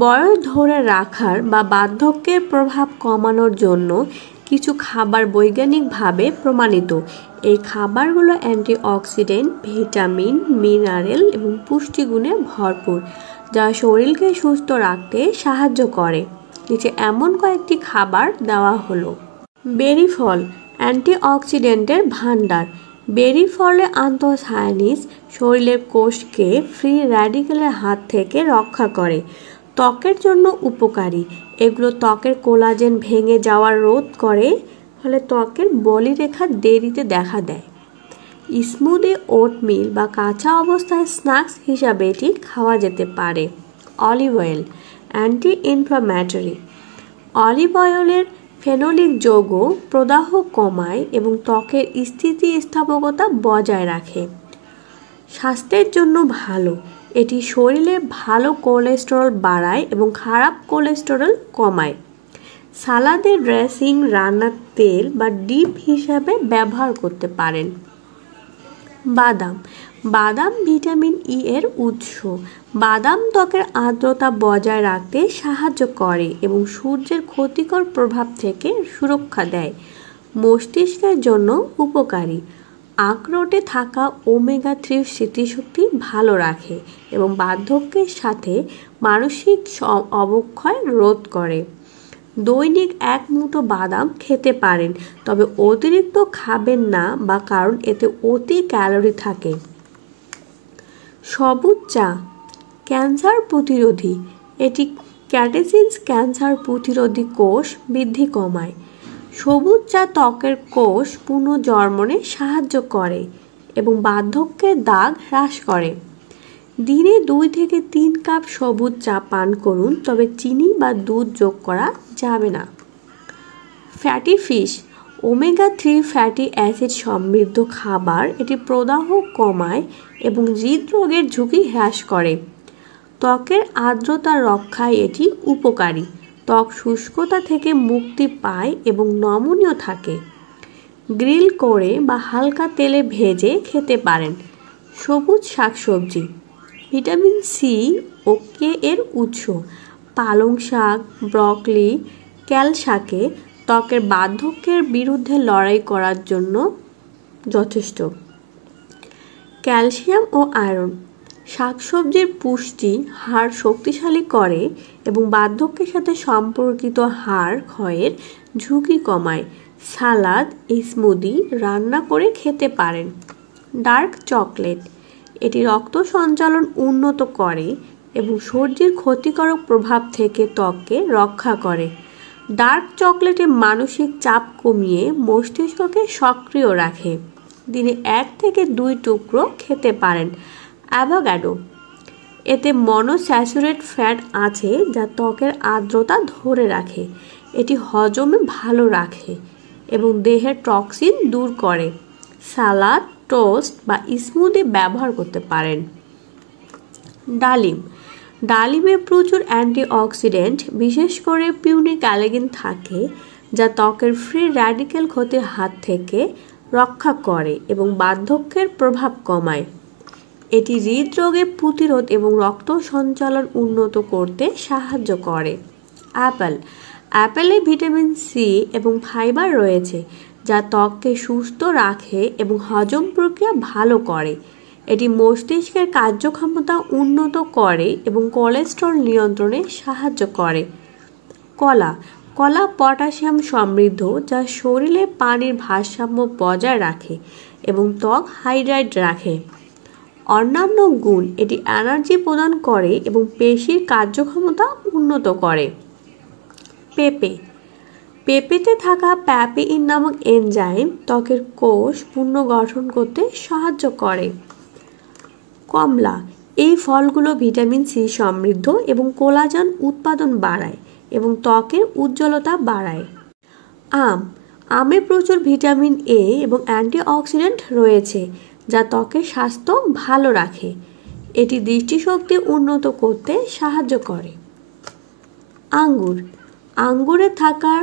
বয়স ধরে রাখার বা বার্ধক্যের প্রভাব কমানোর জন্য কিছু খাবার বৈজ্ঞানিকভাবে প্রমাণিত। এই খাবারগুলো অ্যান্টিঅক্সিডেন্ট, ভিটামিন, মিনারেল এবং পুষ্টিগুণে ভরপুর, যা শরীরকে সুস্থ রাখতে সাহায্য করে। নিচে এমন কয়েকটি খাবার দেওয়া হলো। বেরি ফল অ্যান্টিঅক্সিডেন্টের ভাণ্ডার। বেরি ফলে অ্যান্থোসায়ানিনস শরীরের কোষকে ফ্রি র্যাডিক্যালের হাত থেকে রক্ষা করে। ত্বকের জন্য উপকারী। এগুলো ত্বকের কোলাজেন ভেঙে যাওয়া রোধ করে, ফলে ত্বকের বলিরেখা দেরিতে দেখা দেয়। স্মুদি ওটমিল বা কাঁচা অবস্থায় স্ন্যাক্স হিসাবে এটি খাওয়া যেতে পারে। Olive oil anti inflammatory. Olive অয়েলের ফেনোলিক যৌগ প্রদাহ কমায় এবং ত্বকের স্থিতিস্থাপকতা বজায় রাখে। স্বাস্থ্যের জন্য ভালো। এটি শরীরে ভালো কোলেস্টেরল বাড়ায় এবং খারাপ কোলেস্টেরল কমায়। সালাদের ড্রেসিং, রান্নার তেল বা ডিপ হিসাবে ব্যবহার করতে পারেন। বাদাম বাদাম ভিটামিন ই এর উৎস। বাদাম ত্বকের আর্দ্রতা বজায় রাখতে সাহায্য করে এবং সূর্যের ক্ষতিকর প্রভাব থেকে সুরক্ষা দেয়। মস্তিষ্কের জন্য উপকারী। আখরোটে থাকা ওমেগা 3 স্মৃতিশক্তি ভালো রাখে এবং বার্ধক্যের সাথে মানসিক অবক্ষয় রোধ করে। দৈনিক 1 মুঠো বাদাম খেতে পারেন, তবে অতিরিক্ত খাবেন না বা কারণ এতে অতি ক্যালোরি থাকে। সবুজ চা ক্যান্সার প্রতিরোধী। এটি ক্যাটেসিনস ক্যান্সার প্রতিরোধী কোষ বৃদ্ধি কমায়। সবুজ চা ত্বকের কোষ পুনর্জন্মনে সাহায্য করে এবং বার্ধক্যের দাগ হ্রাস করে। দিনে 2 থেকে 3 কাপ সবুজ চা পান করুন, তবে চিনি বা দুধ যোগ করা যাবে না। Fatty fish omega 3 fatty acid সমৃদ্ধ খাবার। এটি প্রদাহ কমায় এবং হৃদরোগের ঝুঁকি হ্রাস করে। ত্বকের আর্দ্রতা রক্ষায় এটি উপকারী। ত্বক শুষ্কতা থেকে মুক্তি পায় এবং নমনীয় থাকে। গ্রিল করে বা হালকা তেলে ভেজে খেতে পারেন। সবুজ শাকসবজি ভিটামিন সি ও কে এর উৎস। পালং শাক, ব্রকলি, ক্যাল শাকে ত্বকের বার্ধক্যের বিরুদ্ধে লড়াই করার জন্য যথেষ্ট। ক্যালসিয়াম ও আয়রন শাকসবজির পুষ্টি হাড় শক্তিশালী করে এবং বার্ধক্যের সাথে সম্পর্কিত হাড় ক্ষয়ের ঝুঁকি কমায়। সালাদ, স্মুদি রান্না করে খেতে পারেন। ডার্ক চকলেট এটি রক্ত সঞ্চালন উন্নত করে এবং সর্দির ক্ষতিকারক প্রভাব থেকে ত্বককে রক্ষা করে। ডার্ক চকলেটে মানসিক চাপ কমিয়ে মস্তিষ্ককে সক্রিয় রাখে। দিনে 1 থেকে 2 টুকরো খেতে পারেন। অ্যাভোকাডো এতে মনোস্যাচুরেট ফ্যাট আছে যা ত্বকের আর্দ্রতা ধরে রাখে। এটি হজমে ভালো রাখে এবং দেহের টক্সিন দূর করে। সালাদ, টোস্ট বা স্মুদি ব্যবহার করতে পারেন। ডালিম ডালিমে প্রচুর অ্যান্টিঅক্সিডেন্ট, বিশেষ করে পিউরিক অ্যালিগিন থাকে, যা ত্বকের ফ্রি র্যাডিক্যাল ক্ষতির হাত থেকে রক্ষা করে এবং বার্ধক্যের প্রভাব কমায়। এটি হৃদরোগের প্রতিরোধ এবং রক্ত সঞ্চালন উন্নত করতে সাহায্য করে। অ্যাপেলে ভিটামিন সি এবং ফাইবার রয়েছে, যা ত্বককে সুস্থ রাখে এবং হজম প্রক্রিয়া ভালো করে। এটি মস্তিষ্কের কার্যক্ষমতা উন্নত করে এবং কোলেস্টেরল নিয়ন্ত্রণে সাহায্য করে। কলা পটাশিয়াম সমৃদ্ধ, যা শরীরে পানির ভারসাম্য বজায় রাখে এবং ত্বক হাইড্রেট রাখে। অন্যান্য গুণ এটি এনার্জি প্রদান করে এবং পেশির কার্যক্ষমতা উন্নত করে। পেঁপেতে থাকা প্যাপিইন নামক এনজাইম ত্বকের কোষ পুনর্গঠন করতে সাহায্য করে। কমলা এই ফলগুলো ভিটামিন সি সমৃদ্ধ এবং কোলাজেন উৎপাদন বাড়ায় এবং ত্বকের উজ্জ্বলতা বাড়ায়। আমে প্রচুর ভিটামিন এ এবং অ্যান্টিঅক্সিডেন্ট রয়েছে, যা ত্বকের স্বাস্থ্য ভালো রাখে। এটি দৃষ্টিশক্তি উন্নত করতে সাহায্য করে। আঙ্গুরে থাকা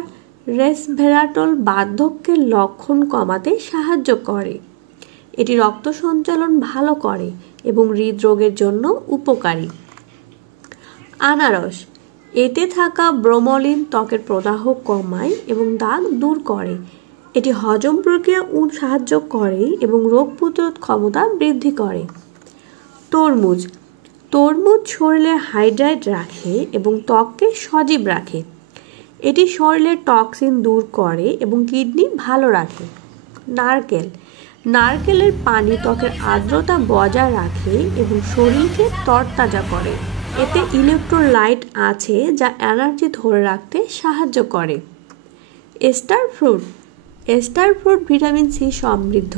রেসভেরাট্রল বার্ধক্যের লক্ষণ কমাতে সাহায্য করে। এটি রক্ত সঞ্চালন ভালো করে এবং হৃদরোগের জন্য উপকারী। আনারস, এতে থাকা ব্রোমোলিন ত্বকের প্রদাহ কমায় এবং দাগ দূর করে। এটি হজম প্রক্রিয়া সাহায্য করে এবং রোগ প্রতিরোধ ক্ষমতা বৃদ্ধি করে। তরমুজ, তরমুজ শরীরে হাইড্রেট রাখে এবং ত্বককে সজীব রাখে। এটি শরীরের টক্সিন দূর করে এবং কিডনি ভালো রাখে। নারকেল, নারকেলের পানি ত্বকের আর্দ্রতা বজায় রাখে এবং শরীরকে তরতাজা করে। এতে ইলেকট্রোলাইট আছে যা এনার্জি ধরে রাখতে সাহায্য করে। Star fruit, star fruit vitamin C সমৃদ্ধ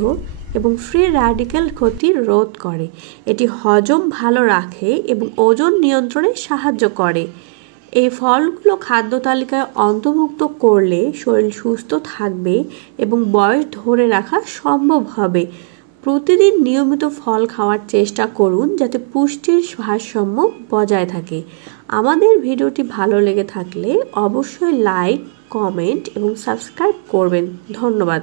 এবং ফ্রি র্যাডিক্যাল ক্ষতি রোধ করে। এটি হজম ভালো রাখে এবং ওজন নিয়ন্ত্রণে সাহায্য করে। এই ফলগুলো খাদ্য তালিকায় অন্তর্ভুক্ত করলে শরীর সুস্থ থাকবে এবং বয়স ধরে রাখা সম্ভব হবে। প্রতিদিন নিয়মিত ফল খাওয়ার চেষ্টা করুন যাতে পুষ্টির ভারসাম্য বজায় থাকে। আমাদের ভিডিওটি ভালো লেগে থাকলে অবশ্যই লাইক, কমেন্ট এবং সাবস্ক্রাইব করবেন। ধন্যবাদ।